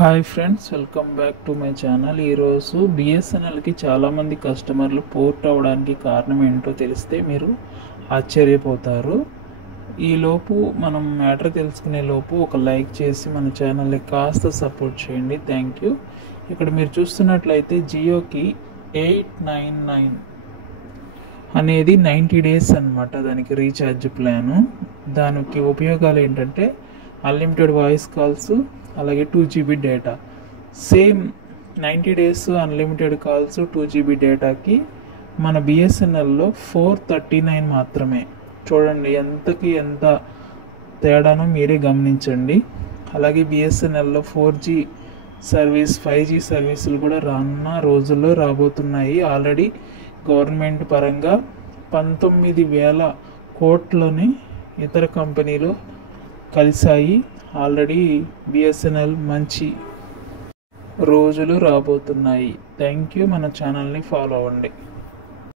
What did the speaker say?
Hi friends, welcome back to my channel. ఈరోజు బిఎస్ఎన్ఎల్కి చాలామంది కస్టమర్లు పోర్ట్ అవ్వడానికి కారణం ఏంటో తెలిస్తే మీరు ఆశ్చర్యపోతారు. ఈలోపు మనం మ్యాటర్ తెలుసుకునే లోపు ఒక లైక్ చేసి మన ఛానల్ని కాస్త సపోర్ట్ చేయండి. Thank you. ఇక్కడ మీరు చూస్తున్నట్లయితే జియోకి 899 అనేది 90 డేస్ అన్నమాట. దానికి రీఛార్జ్ ప్లాను. దానికి ఉపయోగాలు ఏంటంటే అన్లిమిటెడ్ వాయిస్ కాల్స్, అలాగే 2 GB data. Same 90 days unlimited calls 2 GB డేటాకి మన బిఎస్ఎన్ఎల్లో 439 మాత్రమే. చూడండి ఎంతకి ఎంత తేడానో మీరే గమనించండి. అలాగే బిఎస్ఎన్ఎల్లో 4G సర్వీస్, 5G సర్వీసులు కూడా రానున్న రోజుల్లో రాబోతున్నాయి. ఆల్రెడీ గవర్నమెంట్ పరంగా 19,000 కోట్లని ఇతర కంపెనీలు కలిశాయి. ఆల్రెడీ బిఎస్ఎన్ఎల్ మంచి రోజులు రాబోతున్నాయి. Thank you. మన ఛానల్ని ఫాలో అవ్వండి.